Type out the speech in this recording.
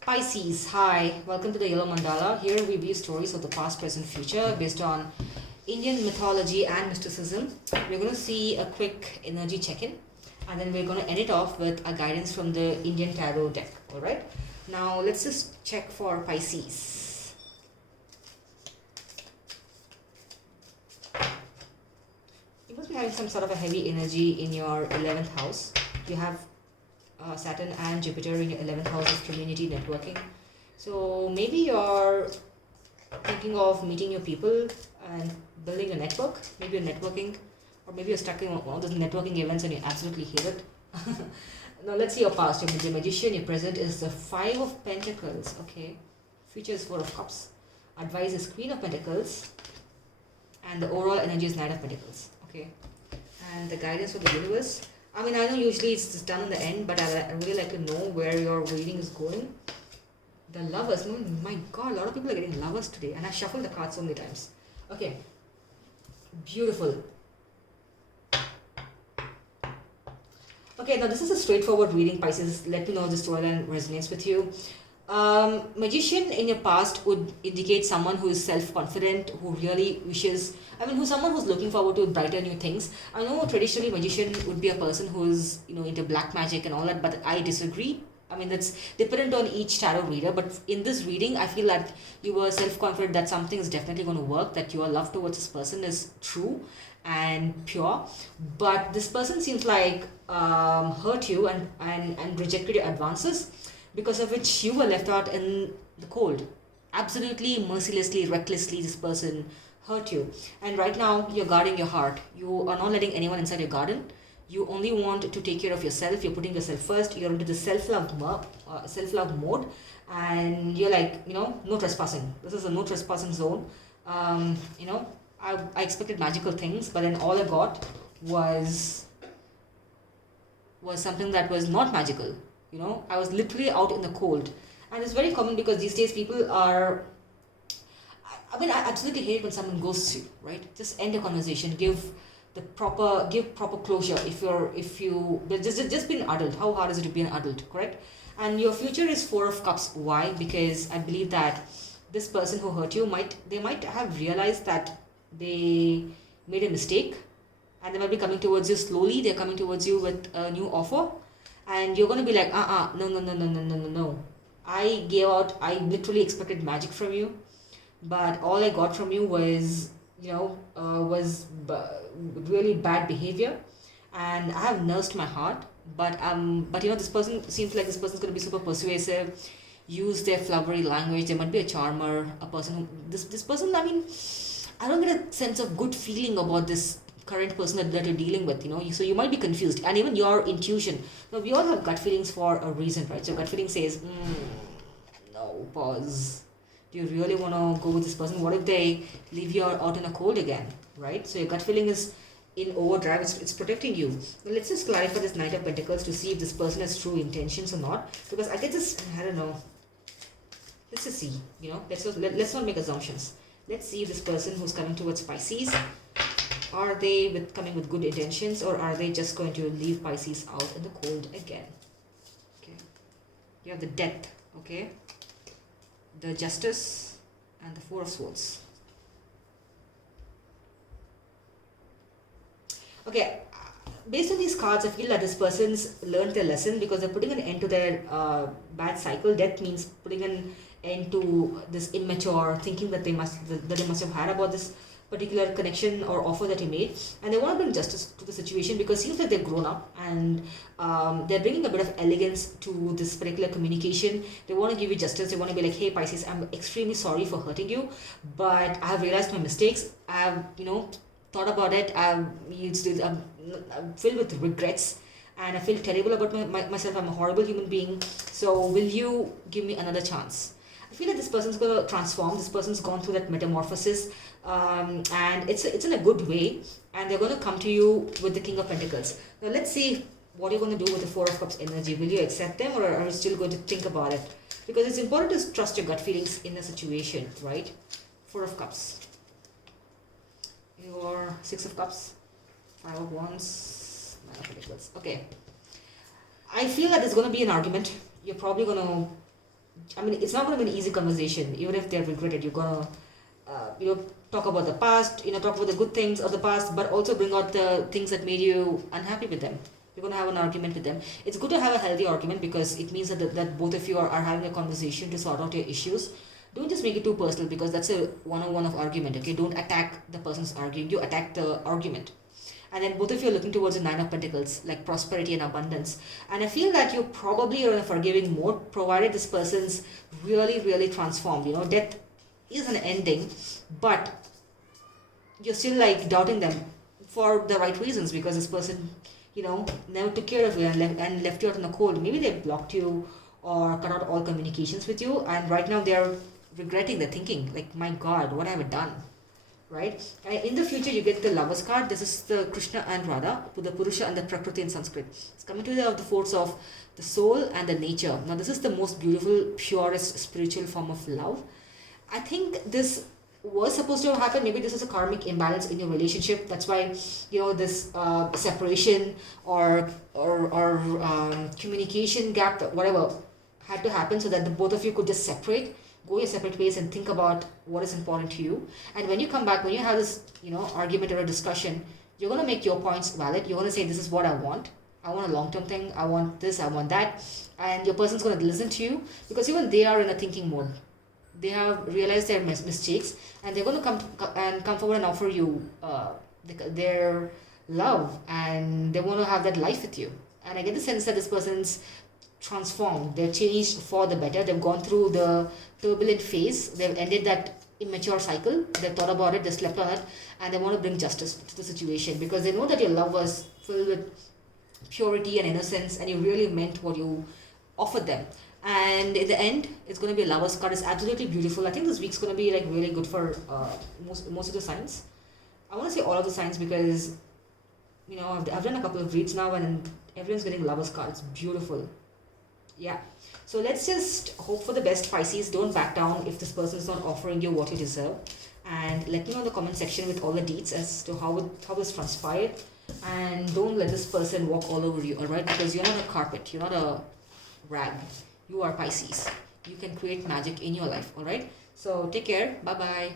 Pisces, hi, welcome to the Yellow Mandala. Here we view stories of the past, present, future based on Indian mythology and mysticism. We're going to see a quick energy check in and then we're going to end it off with a guidance from the Indian Tarot deck. Alright, now let's just check for Pisces. You must be having some sort of a heavy energy in your 11th house. You have Saturn and Jupiter in your 11th house of community networking. So maybe you're thinking of meeting new people and building a network. Maybe you're networking, or maybe you're stuck in one of those networking events and you absolutely hate it. Now let's see your past. You're the Magician, your present is the Five of Pentacles. Okay. Future is Four of Cups. Advice is Queen of Pentacles. And the overall energy is Knight of Pentacles. Okay. And the guidance for the universe. I mean, I know usually it's just done in the end, but I really like to know where your reading is going. The Lovers. Oh my god, a lot of people are getting Lovers today. And I shuffled the cards so many times. Okay. Beautiful. Okay, now this is a straightforward reading, Pisces. Let me know if the storyline resonates with you. Magician in your past would indicate someone who is self-confident, who really wishes, who's someone who's looking forward to brighter new things. I know traditionally magician would be a person who's, into black magic and all that, but I disagree. That's dependent on each tarot reader, but in this reading, I feel that you were self-confident that something is definitely going to work, that your love towards this person is true and pure, but this person seems like hurt you and rejected your advances, because of which you were left out in the cold. Absolutely, mercilessly, recklessly, this person hurt you. And right now, you're guarding your heart. You are not letting anyone inside your garden. You only want to take care of yourself. You're putting yourself first. You're into the self-love mode. And you're like, no trespassing. This is a no trespassing zone. I expected magical things, but then all I got was something that was not magical. I was literally out in the cold. And it's very common because these days people are, I absolutely hate when someone ghosts you, right? Just end a conversation, give proper closure. If you just be an adult. How hard is it to be an adult, correct? And your future is Four of Cups. Why? Because I believe that this person who hurt you might have realized that they made a mistake, and they might be coming towards you slowly. They're coming towards you with a new offer. And you're going to be like, no. I literally expected magic from you, but all I got from you was, really bad behavior, and I have nursed my heart. But this person seems like this person's going to be super persuasive, use their flowery language. They might be a charmer, a person who, this person, I don't get a sense of good feeling about this current person that you're dealing with, so you might be confused. And even your intuition, now we all have gut feelings for a reason, right? So gut feeling says, no, pause. Do you really want to go with this person? What if they leave you out in a cold again, right? So your gut feeling is in overdrive. It's protecting you. Now let's just clarify this Knight of Pentacles to see if this person has true intentions or not, because I don't know. Let's just see, let's not make assumptions. Let's see if this person who's coming towards Pisces, are they coming with good intentions, or are they just going to leave Pisces out in the cold again? Okay. You have the Death, okay? The Justice and the Four of Swords. Okay. Based on these cards, I feel that this person's learned their lesson, because they're putting an end to their bad cycle. Death means putting an end to this immature thinking that they must have had about this particular connection or offer that you made, and they want to bring justice to the situation, because it seems like they've grown up, and they're bringing a bit of elegance to this particular communication. They want to give you justice. They want to be like, hey Pisces, I'm extremely sorry for hurting you, but I have realized my mistakes. I have thought about it. I'm filled with regrets, and I feel terrible about myself. I'm a horrible human being, so will you give me another chance? I feel like this person's going to transform. This person's gone through that metamorphosis, and it's in a good way, and they're going to come to you with the King of Pentacles. Now let's see what you're going to do with the Four of Cups energy. Will you accept them, or are you still going to think about it? Because it's important to trust your gut feelings in a situation, right? Four of Cups. Your Six of Cups. Five of Wands. Nine of Pentacles. Okay. I feel that there's going to be an argument. You're probably going to I mean, it's not going to be an easy conversation. Even if they're regretted, you're gonna, talk about the past. Talk about the good things of the past, but also bring out the things that made you unhappy with them. You're gonna have an argument with them. It's good to have a healthy argument because it means that both of you are having a conversation to sort out your issues. Don't just make it too personal because that's a one-on-one of argument. Okay, don't attack the person's arguing. You attack the argument. And then both of you are looking towards the Nine of Pentacles, like prosperity and abundance. And I feel that you probably are in a forgiving mode, provided this person's really, really transformed. Death is an ending, but you're still like doubting them for the right reasons because this person, never took care of you and left you out in the cold. Maybe they blocked you or cut out all communications with you, and right now they're regretting. They're thinking, like, my God, what have I done? Right? And in the future, you get the Lovers card. This is the Krishna and Radha, the Purusha and the Prakriti in Sanskrit. It's coming to the force of the soul and the nature. Now, this is the most beautiful, purest spiritual form of love. I think this was supposed to happen. Maybe this is a karmic imbalance in your relationship. That's why this separation or communication gap, whatever, had to happen so that the both of you could just separate, go your separate ways, and think about what is important to you. And when you come back, when you have this argument or a discussion, you're going to make your points valid. You're going to say, this is what I want a long-term thing, I want this, I want that, and your person's going to listen to you because even they are in a thinking mode. They have realized their mistakes, and they're going to come forward and offer you their love, and they want to have that life with you. And I get the sense that this person's transformed. They've changed for the better. They've gone through the turbulent phase. They've ended that immature cycle. They've thought about it. They slept on it, and they want to bring justice to the situation because they know that your love was filled with purity and innocence, and you really meant what you offered them. And in the end, it's going to be a Lovers card. It's absolutely beautiful. I think this week's going to be like really good for most of the signs. I want to say all of the signs because I've done a couple of reads now, and everyone's getting Lovers card. It's beautiful. Yeah. So let's just hope for the best, Pisces. Don't back down if this person is not offering you what you deserve. And let me know in the comment section with all the deets as to how this transpired. And don't let this person walk all over you, alright? Because you're not a carpet. You're not a rag. You are Pisces. You can create magic in your life, alright? So take care. Bye-bye.